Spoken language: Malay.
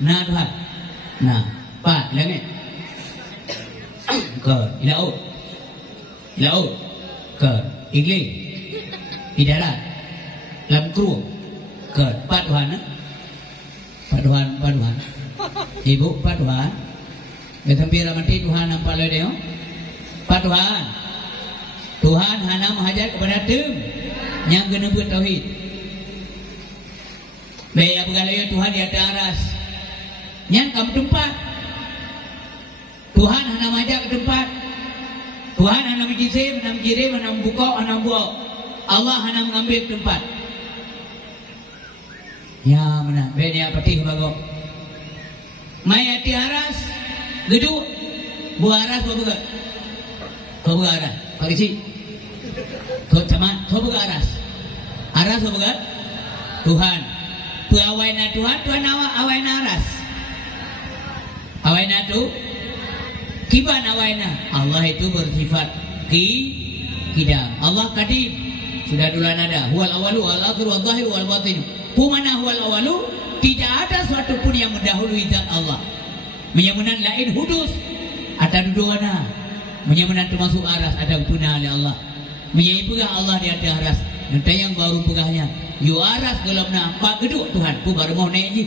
na Tuhan. Nah, Pak, langit. Ke ilaut. Ilaut. Ke Inggeris. Di darat. Lam kru. Ke Pak Tuhan. Pak Tuhan, Pak Tuhan. Ibu, Pak Tuhan. Ya tampil mati Tuhan nampak le dia. Pak Tuhan. Tuhan hana mengajar kepada tim yang kena buat tauhid. Baik bergalaya Tuhan di atas aras. Yang kamu tempat. Tuhan hana mengajar ke tempat. Tuhan hana menjisir, hana menjirim, hana membuka, hana membuat. Allah hana mengambil tempat. Ya mana? Baik ni apa tih bago. Mai di aras. Geduk. Buah aras buka. Kau buka aras. Pak kecil. Kau sama. Kau buka aras. Aras kau buka. Tuhan. Awaina Tuhan. Tuhan awaina aras. Awaina tu. Kiban awaina. Allah itu bersifat kidam. Allah kadim. Sudah duluan ada. Huwal awalu wal akhir wal zahir wal batin. Pumana huwal awalu. Tidak ada suatu pun yang mendahului zat Allah. Menyamunan lain hudus. Ada duduana. Menyamunan termasuk aras. Ada punah oleh Allah. Menyai pegah Allah di atas aras. Nanti yang baru pegahnya. Yu aras gelapna. Pak geduk Tuhan. Ku baru mau naik je.